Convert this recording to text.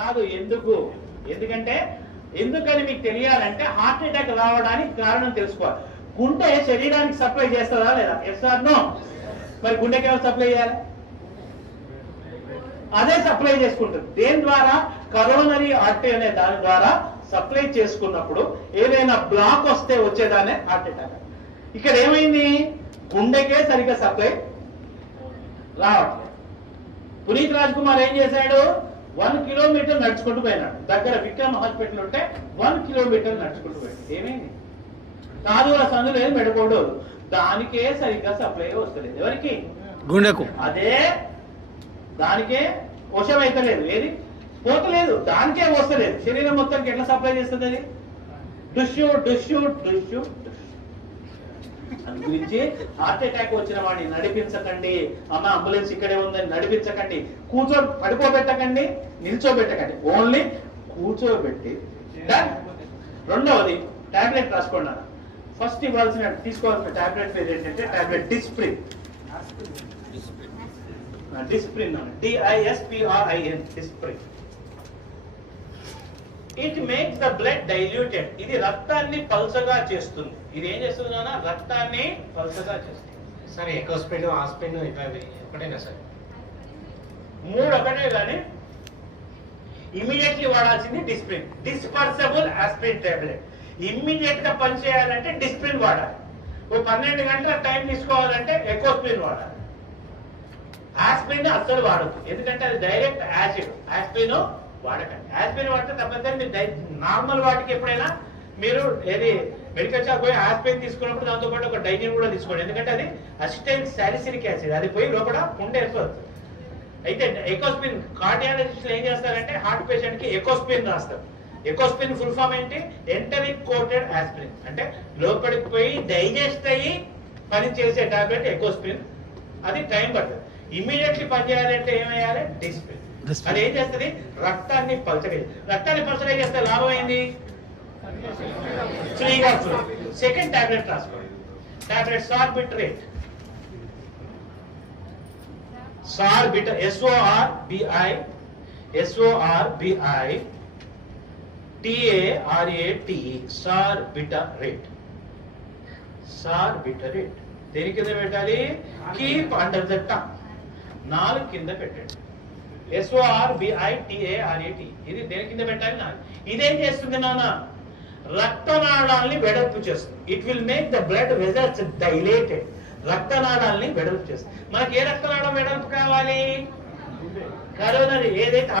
కాదు. ఎందుకంటే ఎందుకని మీకు తెలియాలంటే హార్ట్ అటాక్ రావడానికి కారణం తెలుసుకోవాలి. గుండె శరీరానికి సప్లై చేస్తుందా లేదా? Yes or no? మరి గుండెకి ఎవరు సప్లై చేయాలి? అదే సప్లై చేసుకుంటుంది. దేని ద్వారా? కరోనరీ ఆర్టరీ అనే దాని ద్వారా సప్లై చేసుకున్నప్పుడు ఏదైనా బ్లాక్ వస్తే వచ్చేదానే హార్ట్ అటాక్. ఇక్కడ ఏమైంది? గుండెకే సరిగ్గా సప్లై రావట్లేదు. పునీత్ రాజ్ కుమార్ ఏం చేశాడు? 1 కిలోమీటర్ నడుచుకుంటూ పోయినాడు. దగ్గర విక్రమ్ హాస్పిటల్ ఉంటే 1 కిలోమీటర్ నడుచుకుంటూ పోయాడు. ఏమైంది? కాదుల సందు లేదు, మెడకోడు, దానికే సరిగ్గా సప్లై వస్తలేదు. ఎవరికి? గుండెకు. అదే దానికే వశమైతలేదు. ఏది పోతలేదు, దానికే వస్తలేదు. శరీరం మొత్తానికి ఎట్లా సప్లై చేస్తుంది అది? డుష్యూ డుష్యూ డుష్యూ. అందు గురించి హార్ట్ అటాక్ వచ్చిన వాడిని నడిపించకండి. అమ్మ అంబులెన్స్ ఇక్కడే ఉందని నడిపించకండి. పడుకోబెట్టకండి, నిల్చోబెట్టకండి. ఓన్లీ కూర్చోబెట్టి. రెండవది టాబ్లెట్ రాసుకోండి. ఫస్ట్ తీసుకోవాల్సిన టాబ్లెట్ పేరు ఏంటంటే tablet Disprin. Disprin, DISPRIN, Disprin. It makes the blood diluted. ఇది రక్తాన్ని పల్చగా చేస్తుంది. ఇది ఏం చేస్తుంది నాన్న? రక్తాన్ని పల్చగా చేస్తుంది. సరే, ఎకోస్పిన్, ఆస్పిన్ ఒకటేనా సార్? 3 ఒకటే, కానీ ఇమీడియట్లీ వాడాల్సింది Disprin. Dispersible aspirin tablet. Immediate గా పనిచేయాలంటే డిస్ప్రిన్ వాడాలి. 12 గంటల టైం తీసుకోవాలంటే ఎకోస్పిన్ వాడాలి. ఆస్పిరిన్ అస్సలు వాడద్దు, ఎందుకంటే అది డైరెక్ట్ యాసిడ్. ఆస్పిరిన్ వాడకండి. ఆస్పిరిన్ వాడితే తప్పనిసరి మీరు నార్మల్ వాటికి ఎప్పుడైనా మీరు ఏది మెడికల్ షాప్ పోయి ఆస్పిరిన్ తీసుకున్నప్పుడు దాంతో పాటు ఒక డైజిన్ కూడా తీసుకోండి. ఎందుకంటే అది అసిటైల్ సాలిసిలిక్ యాసిడ్, అది పోయి లోపల ఉండే వెళ్ళిపోతుంది. అయితే ఎకోస్పిన్ కార్డియాలజిస్టులు ఏం చేస్తారంటే హార్ట్ పేషెంట్ కి ఎకోస్పిన్ రాస్తారు. ఎకోస్పిన్ ఫుల్ ఫామ్ ఏంటి? Enteric coated aspirin. అంటే లోపలికి పోయి డైజెస్ట్ అయ్యి పని చేసే టాబ్లెట్ ఎకోస్పిన్. అది టైం పడుతుంది. ఇమీడియట్లీ పనిచేయాలంటే ఏమయ్యాలి? డిస్ప్రిన్. అది ఏం చేస్తుంది? రక్తాన్ని పల్చగా. రక్తాన్ని పల్చగా చేస్తే లాభం ఏంది? ఫ్రీగా ఫ్లో. సెకండ్ టాబ్లెట్ రాసుకోండి. టాబ్లెట్ సార్బిట్రేట్. సార్బిటర్, SORBITARATE, సార్బిటరేట్. సార్బిటరేట్ దేని కింద పెట్టాలి? Keep under the tongue. 4 కింద పెట్టండి. SORBITARATE ఇది దేని కింద పెట్టాలి? 4. ఇదేం చేస్తుంది నాన్న? రక్తనాళాల్ని వెడల్పు చేస్తుంది. It will make the blood vessels dilated. రక్తనాళాల్ని వెడల్పు చేస్తుంది. మనకి ఏ రక్తనాళం వెడల్పు కావాలి? కరోనరీ. ఏదైతే